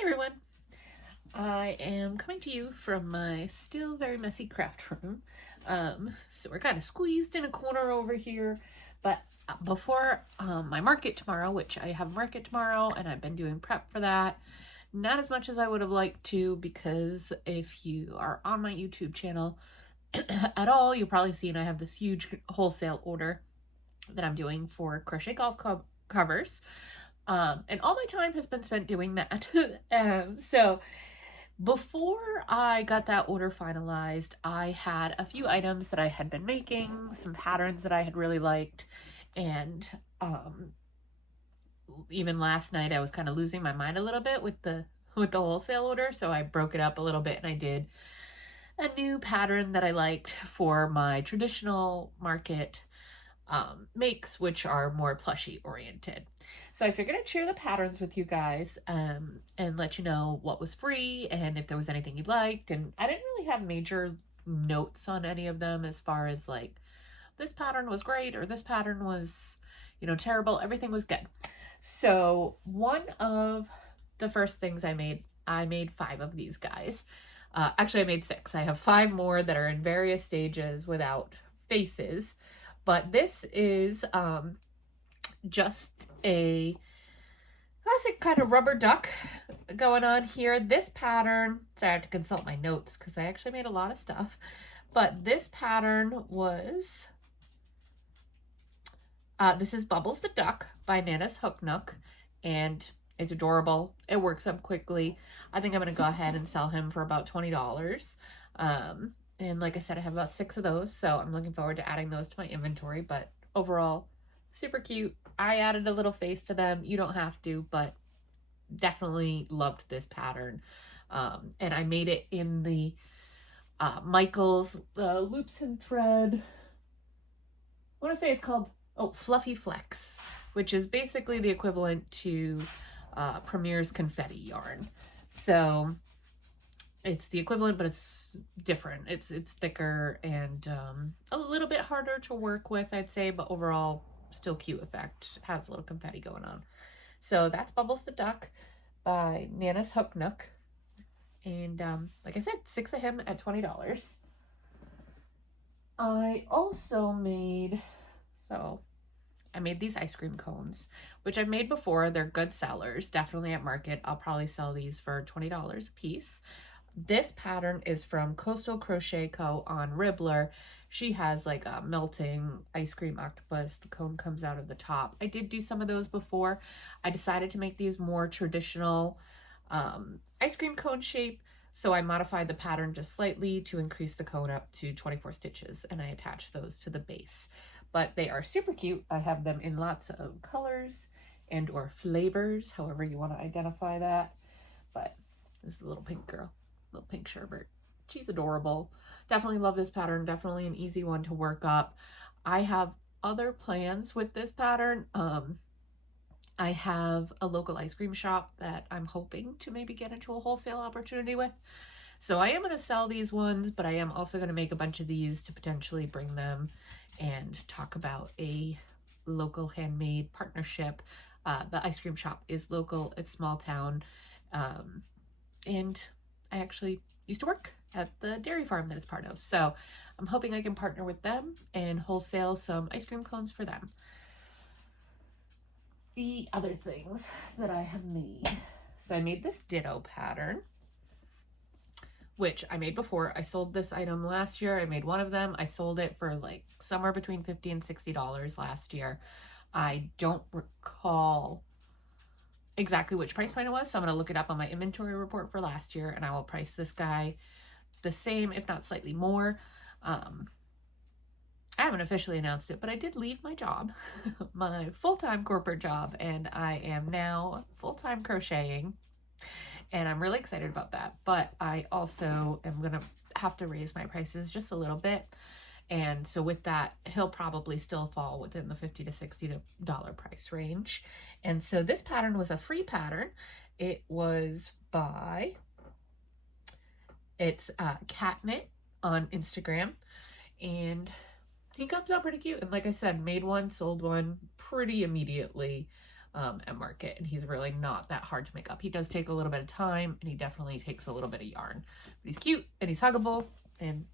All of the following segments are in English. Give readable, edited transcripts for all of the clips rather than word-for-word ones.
Hi everyone! I am coming to you from my still very messy craft room. So we're kind of squeezed in a corner over here, but before my market tomorrow, which I have a market tomorrow and I've been doing prep for that, not as much as I would have liked to, because if you are on my YouTube channel at all, you'll probably see I have this huge wholesale order that I'm doing for crochet golf covers. And all my time has been spent doing that. So before I got that order finalized, I had a few items that I had been making, some patterns that I had really liked, and even last night I was kind of losing my mind a little bit with the wholesale order, so I broke it up a little bit and I did a new pattern that I liked for my traditional market makes, which are more plushy oriented. So I figured I'd share the patterns with you guys and let you know what was free and if there was anything you liked. And I didn't really have major notes on any of them as far as like, this pattern was great or this pattern was, terrible. Everything was good. So one of the first things I made 5 of these guys. Actually, I made 6. I have 5 more that are in various stages without faces. But this is just a classic kind of rubber duck going on here. This pattern, sorry, I have to consult my notes because I actually made a lot of stuff. But this pattern was, this is Bubbles the Duck by Nana's Hook Nook. And it's adorable. It works up quickly. I think I'm going to go ahead and sell him for about $20. And like I said, I have about 6 of those, so I'm looking forward to adding those to my inventory. But overall, super cute. I added a little face to them. You don't have to, but definitely loved this pattern. And I made it in the Michael's Loops and Thread. I want to say it's called, Fluffy Flex, which is basically the equivalent to Premier's confetti yarn. So it's the equivalent, but it's different. It's thicker and a little bit harder to work with, I'd say, but overall still cute effect. Has a little confetti going on. So that's Bubbles the Duck by Nana's Hook Nook. And like I said, 6 of him at $20. I also made, I made these ice cream cones, which I've made before. They're good sellers, definitely at market. I'll probably sell these for $20 a piece. This pattern is from Coastal Crochet Co. on Ribbler. She has like a melting ice cream octopus. The cone comes out of the top. I did do some of those before. I decided to make these more traditional ice cream cone shape, so I modified the pattern just slightly to increase the cone up to 24 stitches, and I attached those to the base. But they are super cute. I have them in lots of colors and or flavors, however you want to identify that. But this is a little pink girl. Little pink sherbet. She's adorable. Definitely love this pattern. Definitely an easy one to work up. I have other plans with this pattern. I have a local ice cream shop that I'm hoping to maybe get into a wholesale opportunity with. So I am going to sell these ones, but I am also going to make a bunch of these to potentially bring them and talk about a local handmade partnership. The ice cream shop is local. It's small town. And I actually used to work at the dairy farm that it's part of. So I'm hoping I can partner with them and wholesale some ice cream cones for them. The other things that I have made. So I made this ditto pattern, which I made before. I sold this item last year. I made one of them. I sold it for like somewhere between $50 and $60 last year. I don't recall exactly which price point it was, so I'm going to look it up on my inventory report for last year, and I will price this guy the same, if not slightly more. I haven't officially announced it, but I did leave my job, my full-time corporate job, and I am now full-time crocheting, and I'm really excited about that. But I also am going to have to raise my prices just a little bit. And so with that, he'll probably still fall within the $50 to $60 price range. And so this pattern was a free pattern. It was by, it's Catnit on Instagram. And he comes out pretty cute. And like I said, made one, sold one pretty immediately. at market, and he's really not that hard to make up. He does take a little bit of time, and he definitely takes a little bit of yarn, but he's cute and he's huggable, and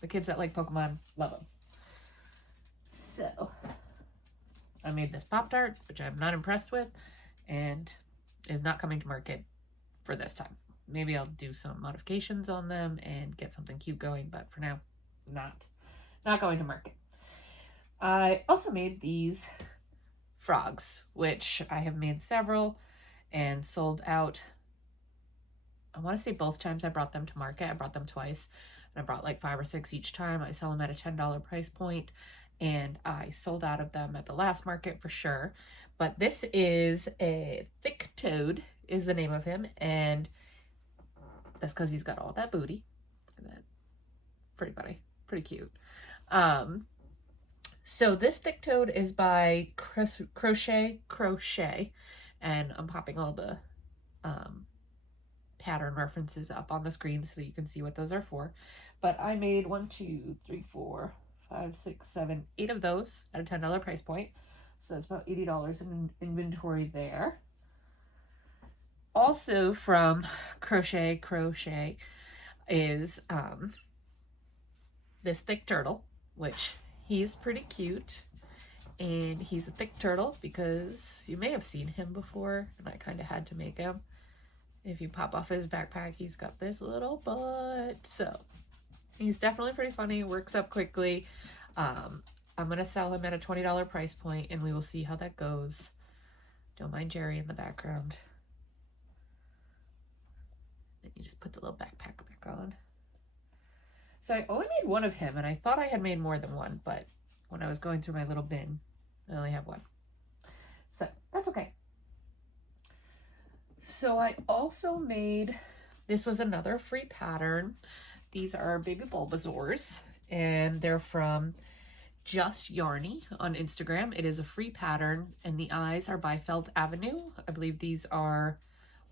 the kids that like Pokemon love him. So I made this Pop-Tart, which I'm not impressed with, and is not coming to market for this time. Maybe I'll do some modifications on them and get something cute going, but for now, not going to market. I also made these frogs, which I have made several and sold out. I want to say both times I brought them to market. I brought them twice, and I brought like 5 or 6 each time. I sell them at a $10 price point, and I sold out of them at the last market for sure. But this is a Thick Toad is the name of him, and that's because he's got all that booty. And that pretty funny, pretty cute. So this Thick Toad is by Crochet, and I'm popping all the pattern references up on the screen so that you can see what those are for. But I made 1, 2, 3, 4, 5, 6, 7, 8 of those at a $10 price point. So that's about $80 in inventory there. Also from Crochet is this Thick Turtle, which he's pretty cute. And he's a thick turtle because you may have seen him before, and I kind of had to make him. If you pop off his backpack, he's got this little butt. So he's definitely pretty funny, works up quickly. I'm going to sell him at a $20 price point, and we will see how that goes. Don't mind Jerry in the background. Then you just put the little backpack back on. So I only made one of him, and I thought I had made more than one, but when I was going through my little bin, I only have one. So that's okay. So I also made, this was another free pattern. These are baby Bulbasaurs, and they're from Just Yarny on Instagram. It is a free pattern, and the eyes are by Felt Avenue. I believe these are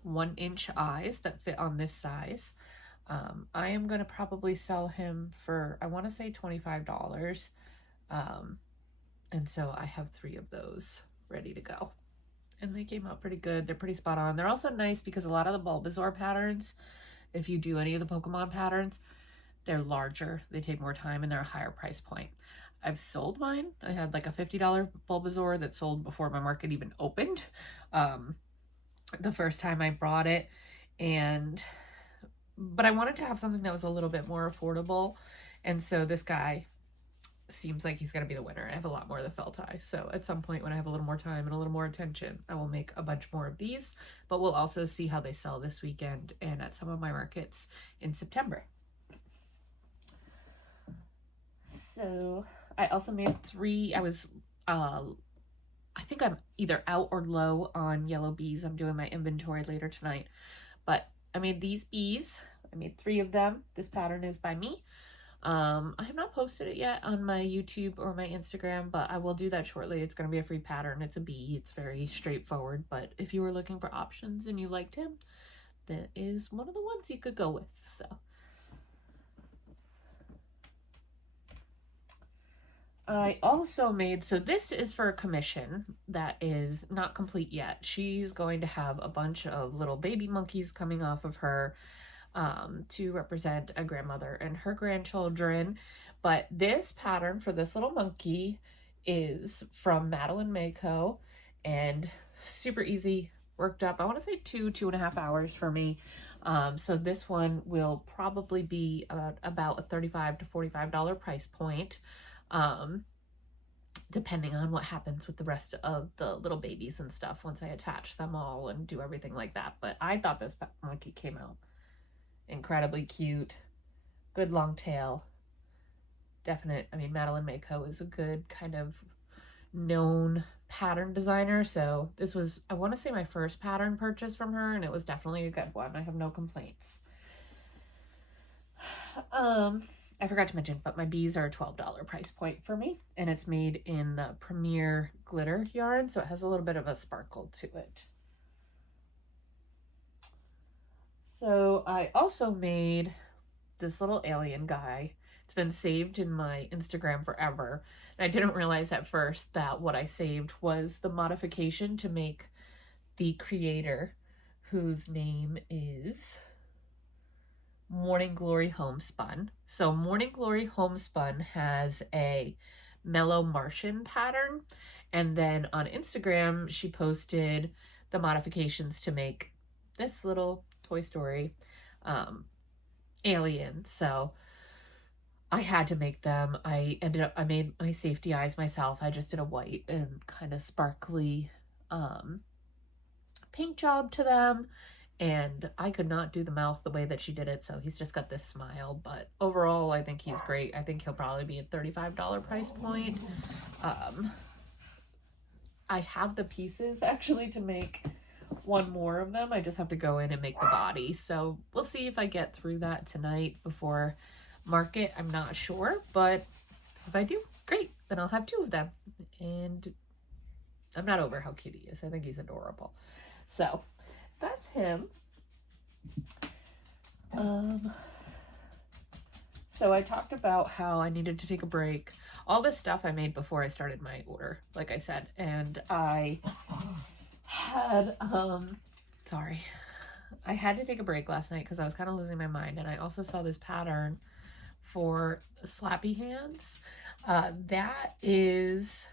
1-inch eyes that fit on this size. I am going to probably sell him for, I want to say $25. And so I have 3 of those ready to go. And they came out pretty good. They're pretty spot on. They're also nice because a lot of the Bulbasaur patterns, if you do any of the Pokemon patterns, they're larger. They take more time and they're a higher price point. I've sold mine. I had like a $50 Bulbasaur that sold before my market even opened. The first time I brought it, but I wanted to have something that was a little bit more affordable. And so this guy seems like he's going to be the winner. I have a lot more of the felt eye. So at some point when I have a little more time and a little more attention, I will make a bunch more of these, but we'll also see how they sell this weekend and at some of my markets in September. So I also made 3. I think I'm either out or low on yellow bees. I'm doing my inventory later tonight, but I made these bees. I made 3 of them. This pattern is by me. I have not posted it yet on my YouTube or my Instagram, but I will do that shortly. It's going to be a free pattern. It's a bee. It's very straightforward, but if you were looking for options and you liked him, that is one of the ones you could go with. So I also made, so this is for a commission that is not complete yet. She's going to have a bunch of little baby monkeys coming off of her to represent a grandmother and her grandchildren. But this pattern for this little monkey is from Madeline Mayco, and super easy, worked up. I want to say 2.5 hours for me. So this one will probably be about a $35 to $45 price point. Depending on what happens with the rest of the little babies and stuff once I attach them all and do everything like that. But I thought this monkey came out incredibly cute, good long tail, definite. I mean, Madeline Mayco is a good kind of known pattern designer, so this was, I want to say, my first pattern purchase from her, and it was definitely a good one. I have no complaints. I forgot to mention, but my bees are a $12 price point for me, and it's made in the Premier glitter yarn, so it has a little bit of a sparkle to it. So I also made this little alien guy. It's been saved in my Instagram forever. And I didn't realize at first that what I saved was the modification to make the creator, whose name is Morning Glory Homespun. So Morning Glory Homespun has a Mellow Martian pattern, and then on Instagram she posted the modifications to make this little Toy Story alien. So I had to make them. I made my safety eyes myself. I just did a white and kind of sparkly paint job to them, and I could not do the mouth the way that she did it, so he's just got this smile. But overall, I think he's great. I think he'll probably be a $35 price point. I have the pieces actually to make one more of them. I just have to go in and make the body, so we'll see if I get through that tonight before market. I'm not sure, but if I do, great, then I'll have 2 of them. And I'm not over how cute he is. I think he's adorable. So that's him. So I talked about how I needed to take a break. All this stuff I made before I started my order, like I said, and I had I had to take a break last night because I was kind of losing my mind. And I also saw this pattern for Slappy Hands. That is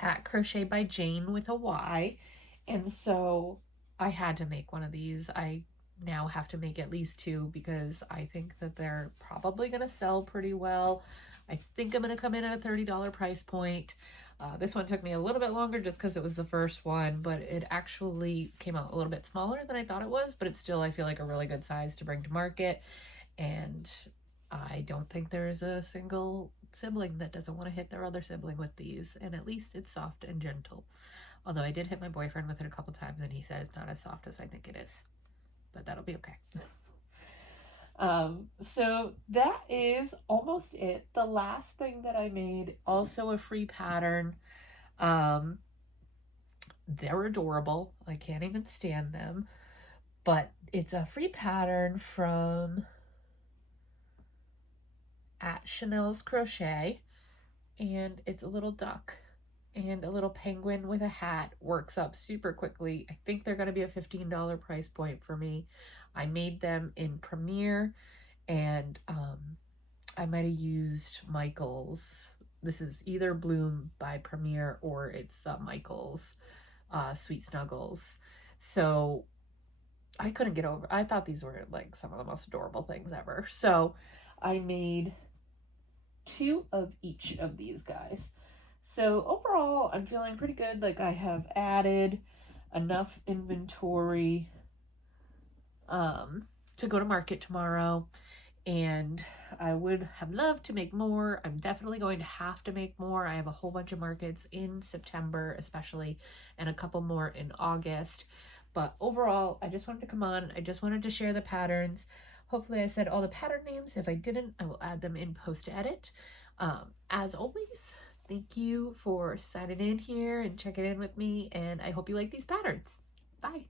at Crochet by Jane with a Y. And so I had to make one of these. I now have to make at least 2 because I think that they're probably going to sell pretty well. I think I'm going to come in at a $30 price point. This one took me a little bit longer just because it was the first one, but it actually came out a little bit smaller than I thought it was, but it's still, I feel like, a really good size to bring to market. And I don't think there's a single sibling that doesn't want to hit their other sibling with these, and at least it's soft and gentle. Although I did hit my boyfriend with it a couple times and he said it's not as soft as I think it is, but that'll be okay. So that is almost it. The last thing that I made, also a free pattern. They're adorable. I can't even stand them, but it's a free pattern from at Chanel's Crochet, and it's a little duck and a little penguin with a hat. Works up super quickly. I think they're going to be a $15 price point for me. I made them in Premiere, and I might have used Michael's. This is either Bloom by Premiere or it's the Michael's Sweet Snuggles. So I couldn't get over. I thought these were like some of the most adorable things ever. So I made 2 of each of these guys. So overall, I'm feeling pretty good. Like, I have added enough inventory to go to market tomorrow, and I would have loved to make more. I'm definitely going to have to make more. I have a whole bunch of markets in September especially, and a couple more in August. But overall, I just wanted to come on. I just wanted to share the patterns. Hopefully I said all the pattern names. If I didn't, I will add them in post-edit. As always, thank you for signing in here and checking in with me, and I hope you like these patterns. Bye.